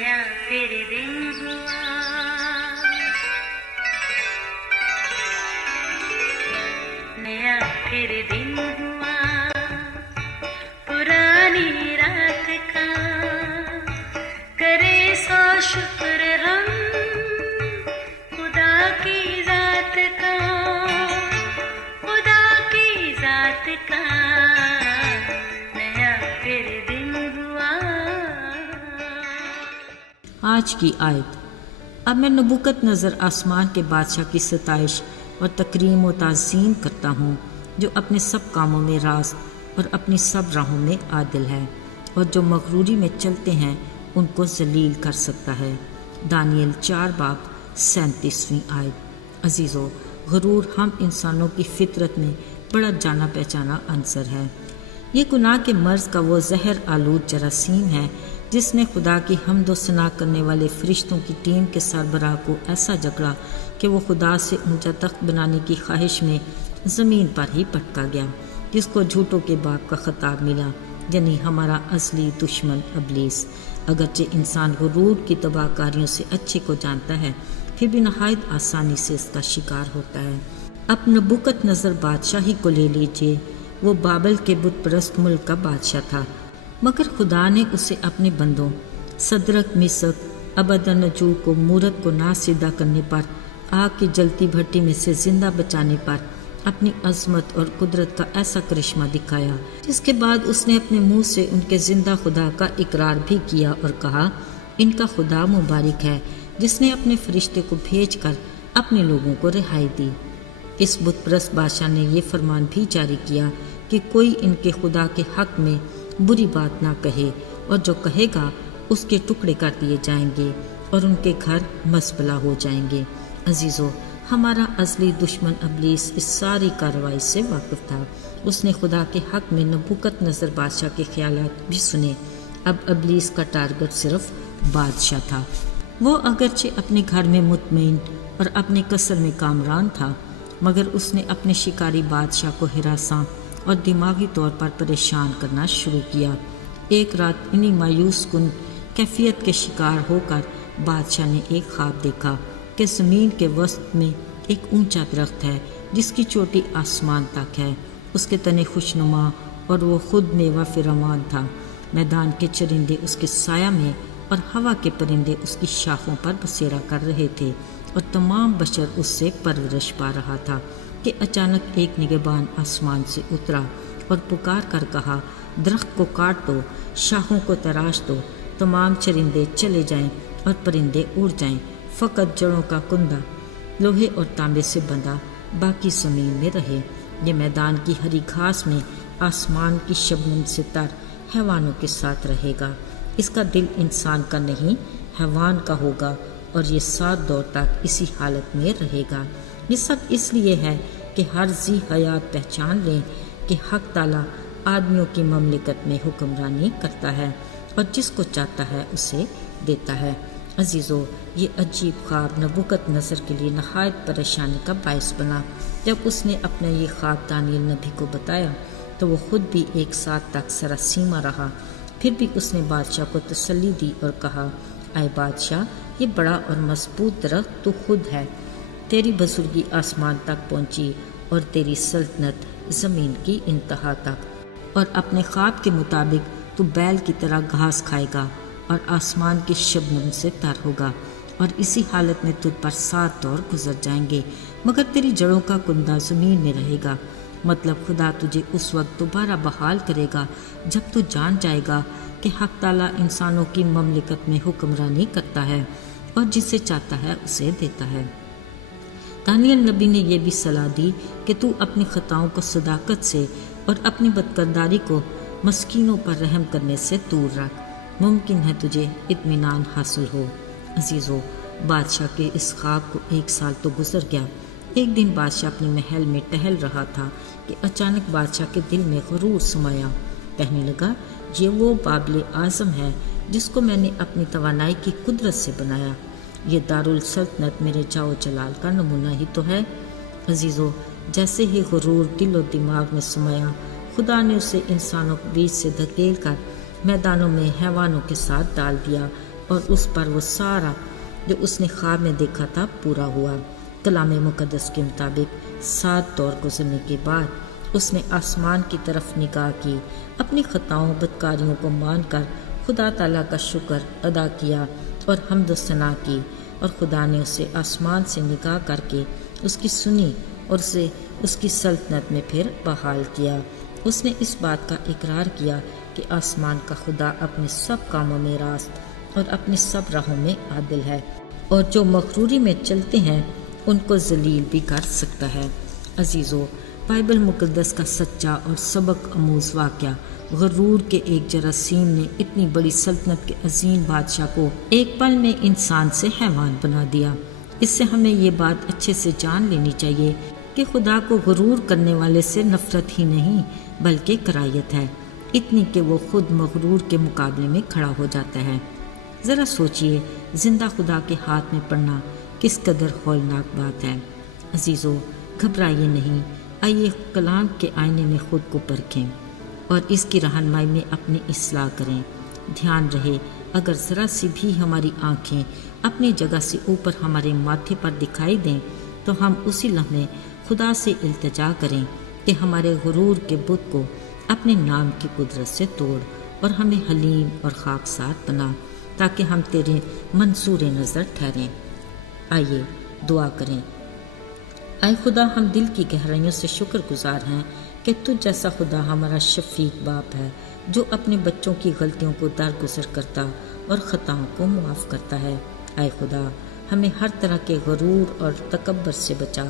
नया फिर दिन हुआ, नया फिर दिन हुआ, पुरानी रात का करे सो शुक्र हम खुदा की जात का, खुदा की जात का नया फिर दिन हुआ। आज की आयत। अब मैं नबूकतनज़र आसमान के बादशाह की सताइश और तकरीम व ताज़ीम करता हूँ, जो अपने सब कामों में रास्त और अपनी सब राहों में आदिल है, और जो मगरूरी में चलते हैं उनको जलील कर सकता है। दानियल 4 बाब 37वीं आयत। अजीज़ों, गरूर हम इंसानों की फितरत में बड़ा जाना पहचाना अंसर है। ये गुनाह के मर्ज़ का वो जहर आलूद जरासीम है जिसने खुदा की हम्द व सना करने वाले फरिश्तों की टीम के सरबराह को ऐसा जकड़ा कि वो खुदा से ऊंचा तख्त बनाने की ख्वाहिश में ज़मीन पर ही पटका गया, जिसको झूठों के बाप का खिताब मिला, यानी हमारा असली दुश्मन इब्लीस। अगरचे इंसान गुरूर की तबाहकारियों से अच्छे को जानता है, फिर भी नहायत आसानी से इसका शिकार होता है। अब नबूकतनज़र बादशाही को ले लीजिए। वो बाबल के बुत परस्त मुल्क का बादशाह था, मगर खुदा ने उसे अपने बंदों सदरक, मिसक, अबदनजू को मूरत को ना सीधा करने पर, आग की जलती भट्टी में से जिंदा बचाने पर अपनी अजमत और कुदरत का ऐसा करिश्मा दिखाया, जिसके बाद उसने अपने मुंह से उनके जिंदा खुदा का इकरार भी किया और कहा, इनका खुदा मुबारक है जिसने अपने फरिश्ते को भेजकर अपने लोगों को रिहाई दी। इस बुतप्रस्त बादशाह ने ये फरमान भी जारी किया कि कोई इनके खुदा के हक में बुरी बात ना कहे, और जो कहेगा उसके टुकड़े कर दिए जाएंगे और उनके घर मसबला हो जाएंगे। अजीज़ों, हमारा असली दुश्मन इब्लीस इस सारी कार्रवाई से वाकिफ था। उसने खुदा के हक में नबूकतनज़र बादशाह के ख्यालात भी सुने। अब इब्लीस का टारगेट सिर्फ बादशाह था। वो अगरचे अपने घर में मुतमईन और अपने कसर में कामरान था, मगर उसने अपने शिकारी बादशाह को हिरासां और दिमागी तौर पर परेशान करना शुरू किया। एक रात इन्हीं मायूस कुन कैफियत के शिकार होकर बादशाह ने एक ख्वाब देखा कि ज़मीन के वस्त में एक ऊंचा दरख्त है जिसकी चोटी आसमान तक है। उसके तने खुशनुमा और वो खुद मेवा फिरमान था। मैदान के चरिंदे उसके साया में और हवा के परिंदे उसकी शाखों पर बसेरा कर रहे थे, और तमाम बशर उससे परवरिश पा रहा था कि अचानक एक निगहबान आसमान से उतरा और पुकार कर कहा, दरख्त को काट दो, शाखों को तराश दो, तमाम चरिंदे चले जाएं और परिंदे उड़ जाएं, फ़कत जड़ों का कुंदा लोहे और तांबे से बंधा बाकी ज़मीन में रहे। ये मैदान की हरी घास में आसमान की शबनम से तर हैवानों के साथ रहेगा। इसका दिल इंसान का नहीं हैवान का होगा, और ये 7 दौर तक इसी हालत में रहेगा। ये सब इसलिए है कि हर जी हयात पहचान लें कि हक ताला आदमियों की ममलिकत में हुक्मरानी करता है और जिसको चाहता है उसे देता है। अजीज़ों, ये अजीब ख्वाब नबूकतनज़र के लिए नहायत परेशानी का बायस बना। जब उसने अपना ये ख्वाब दानियल नबी को बताया तो वो खुद भी एक साथ तक सरासीमा रहा। फिर भी उसने बादशाह को तसल्ली दी और कहा, आए बादशाह, ये बड़ा और मजबूत दरख्त तो खुद है। तेरी बुजुर्गी आसमान तक पहुंची और तेरी सल्तनत ज़मीन की इंतहा तक, और अपने ख्वाब के मुताबिक तू बैल की तरह घास खाएगा और आसमान की शबनम से तर होगा, और इसी हालत में तुझ पर 7 दौर गुजर जाएंगे, मगर तेरी जड़ों का कुंदा ज़मीन में रहेगा। मतलब खुदा तुझे उस वक्त दोबारा बहाल करेगा जब तू जान जाएगा कि हक ताला इंसानों की ममलिकत में हुक्मरानी करता है और जिसे चाहता है उसे देता है। दानियल नबी ने यह भी सलाह दी कि तू अपनी खताओं को सदाकत से और अपनी बदकिरदारी को मस्कीनों पर रहम करने से दूर रख, मुमकिन है तुझे इत्मीनान हासिल हो। अजीज़ों, बादशाह के इस ख्वाब को 1 साल तो गुजर गया। एक दिन बादशाह अपने महल में टहल रहा था कि अचानक बादशाह के दिल में गुरूर समाया। कहने लगा, ये वो बाबले आज़म है जिसको मैंने अपनी तवानाई की कुदरत से बनाया। ये दारुल सल्तनत मेरे जाओ जलाल का नमूना ही तो है। अजीज़ों, जैसे ही गुरूर दिल और दिमाग में समाया, खुदा ने उसे इंसानों के बीच से धकेल कर मैदानों में हैवानों के साथ डाल दिया اور اس پر وہ سارا جو اس نے خواب میں دیکھا تھا پورا ہوا۔ کلام مقدس کے مطابق 7 دور گزرنے کے بعد اس نے آسمان کی طرف نگاہ کی، اپنی خطاؤں بدکاریوں کو مان کر خدا تعالیٰ کا شکر ادا کیا اور حمد و ثنا کی، اور خدا نے اسے آسمان سے نگاہ کر کے اس کی سنی اور اسے اس کی سلطنت میں پھر بحال کیا۔ اس نے اس بات کا اقرار کیا کہ آسمان کا خدا اپنے سب کاموں میں راست اور اپنی سب راہوں میں عادل ہے، اور جو مغروری میں چلتے ہیں ان کو ذلیل بھی کر سکتا ہے۔ عزیزو، بائبل مقدس کا سچا اور سبق آموز واقعہ غرور کے ایک جراثیم نے اتنی بڑی سلطنت کے عظیم بادشاہ کو ایک پل میں انسان سے حیوان بنا دیا۔ اس سے ہمیں یہ بات اچھے سے جان لینی چاہیے کہ خدا کو غرور کرنے والے سے نفرت ہی نہیں بلکہ کرائیت ہے، اتنی کہ وہ خود مغرور کے مقابلے میں کھڑا ہو جاتا ہے۔ ذرا سوچئے، زندہ خدا کے ہاتھ میں پڑنا کس قدر ہولناک بات ہے۔ عزیزو، گھبرائیے نہیں، آئیے کلام کے آئینے میں خود کو پرکھیں اور اس کی رہنمائی میں اپنی اصلاح کریں۔ دھیان رہے، اگر ذرا سی بھی ہماری آنکھیں اپنی جگہ سے اوپر ہمارے ماتھے پر دکھائی دیں تو ہم اسی لمحے خدا سے التجا کریں کہ ہمارے غرور کے بت کو اپنے نام کی قدرت سے توڑ اور ہمیں حلیم اور خاکسار بنا، تاکہ ہم تیرے منصور نظر ٹھہریں۔ آئیے دعا کریں۔ اے خدا، ہم دل کی گہرائیوں سے شکر گزار ہیں کہ تجھ جیسا خدا ہمارا شفیق باپ ہے، جو اپنے بچوں کی غلطیوں کو درگزر کرتا اور خطاؤں کو معاف کرتا ہے۔ اے خدا، ہمیں ہر طرح کے غرور اور تکبر سے بچا،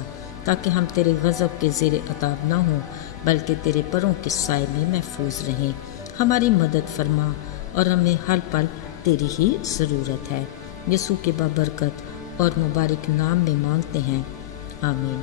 تاکہ ہم تیرے غضب کے زیر عتاب نہ ہوں بلکہ تیرے پروں کے سائے میں محفوظ رہیں۔ ہماری مدد فرما، اور ہمیں ہر پل تیری ہی ضرورت ہے۔ یسوع کے بابرکت اور مبارک نام میں مانگتے ہیں، آمین۔